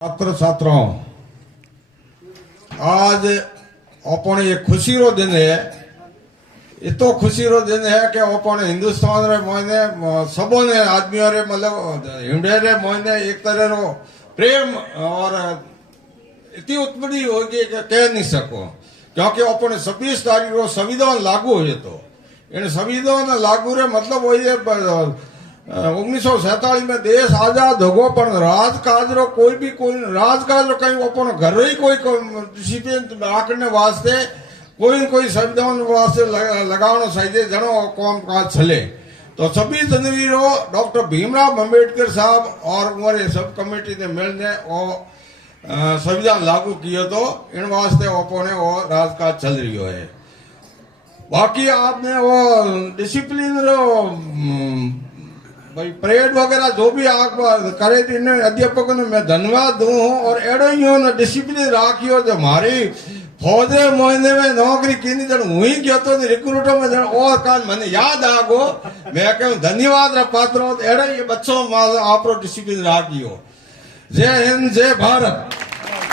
छात्र छात्राओं, आज अपन ये खुशी रो दिन है। ये तो खुशी रो दिन है कि अपन हिंदुस्तान रे मोने सबों ने आदमियों रे मतलब हिंडे रे मोने एक तरह रो प्रेम और इतनी उत्पत्ति होगी कि कह नहीं सको, क्योंकि अपन 26 तारीख रो संविधान लागू हुए तो इन संविधान लागू रे मतलब वही 1947 में देश आजाद होगो, पर राजकाज रो कोई राजकाज रो कहीं अपन घर ही कोई डिसिप्लिन राखने वास्ते कोई संविधान वास्ते लगावनो चाहिए जनो काम काज चले। तो 26 जनवरी रो डॉक्टर भीमराव अम्बेडकर साहब और हमारे सब कमेटी ने मिलने और संविधान लागू किया, तो इन वास्ते अपन वो राजकाज चल रही है। बाकी आपने वो डिसिप्लिन रो भाई परेड वगैरह जो भी आप करे इन अध्यापकों ने मैं धन्यवाद दूं हूं, और एडो ही हो डिसिप्लिन राखियो जो हमारी फौज महीने में नौकरी की जन हुई गयो तो रिक्रूटों में जन और काल मैंने याद आगो, मैं कहूं धन्यवाद रा पात्र एडो ये बच्चों आप डिसिप्लिन राखियो। जय हिंद, जय भारत।